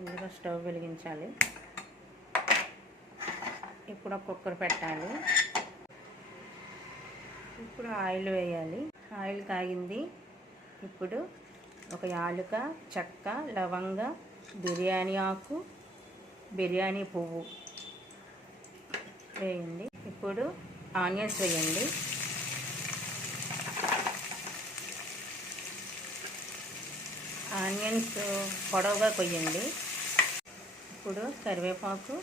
ముందుగా స్టవ్ వెలిగించాలి. ఇప్పుడు ఒక కుక్కర్ పెట్టాలి. ఇప్పుడు ఆయిల్ వేయాలి. ఆయిల్ కాగింది. ఇప్పుడు ఒక యాలుక చెక్క లవంగ బిర్యానీ ఆకు బిర్యానీ పువ్వు వేయండి. ఇప్పుడు ఆనియన్స్ వేయండి. ఆనియన్స్ పొడవుగా కొయ్యండి. ఇప్పుడు కరివేపాకు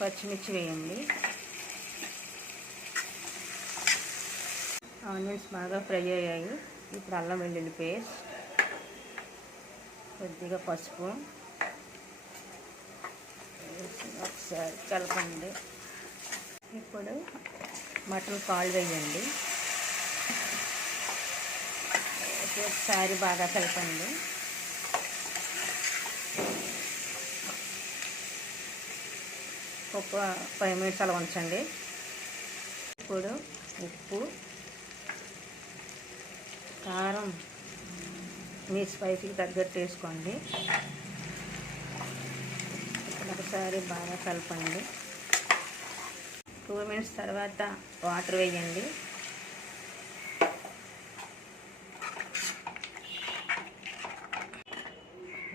పచ్చిమిర్చి వేయండి. ఆనియన్స్ బాగా ఫ్రై అయ్యాయి. ఇప్పుడు అల్లం వెల్లుల్లి పేస్ట్ కొద్దిగా పసుపు. ఒకసారి కలపండి. ఇప్పుడు మటన్ కాల్ వేయండి. ఒకసారి బాగా కలపండి. ఒక ఫైవ్ మినిట్స్ అలా ఉంచండి. ఇప్పుడు ఉప్పు కారం మీ స్పైసీకి తగ్గట్టు వేసుకోండి. ఇప్పుడు ఒకసారి బాగా కలపండి. టూ మినిట్స్ తర్వాత వాటర్ వేయండి.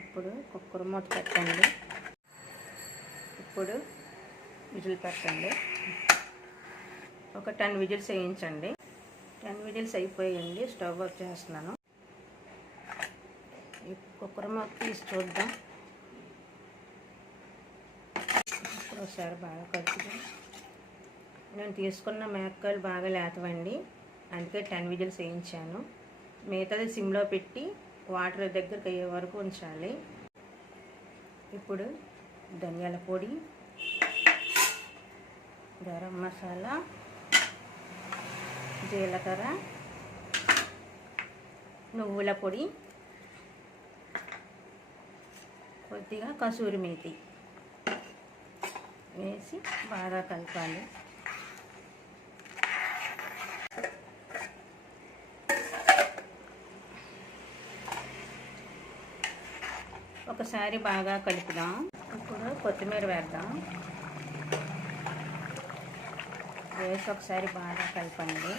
ఇప్పుడు కుక్కర్ మూత పెట్టండి. ఇప్పుడు విజిల్ పెట్టండి ఒక టెన్ విజిల్స్ వేయించండి. టెన్ విజిల్స్ అయిపోయండి స్టవ్ ఆఫ్ చేస్తున్నాను. ఈ కుక్కర్ మాకు తీసి చూద్దాం. ఒకసారి బాగా కలుపుతాం నేను తీసుకున్న మేకలు బాగా లేతవండి. అందుకే టెన్ విజిల్స్ వేయించాను. మిగతాది సిమ్లో పెట్టి వాటర్ దగ్గరకు అయ్యే వరకు ఉంచాలి. ఇప్పుడు ధనియాల పొడి గరం మసాలా జీలకర్ర నువ్వుల పొడి కొద్దిగా కసూరి మేతి వేసి బాగా కలపాలి. ఒకసారి బాగా కలుపుదాం. ఇప్పుడు కొత్తిమీర వేద్దాం. వేసి ఒకసారి బాగా కలపండి.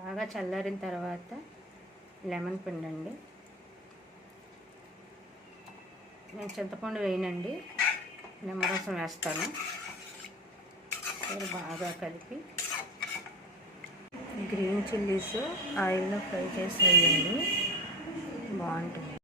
బాగా చల్లారిన తర్వాత లెమన్ పిండండి. నేను చింతపండు వేయనండి నిమ్మరసం వేస్తాను. బాగా కలిపి గ్రీన్ చిల్లీస్ ఆయిల్లో ఫ్రై చేసి వేయండి బాగుంటుంది.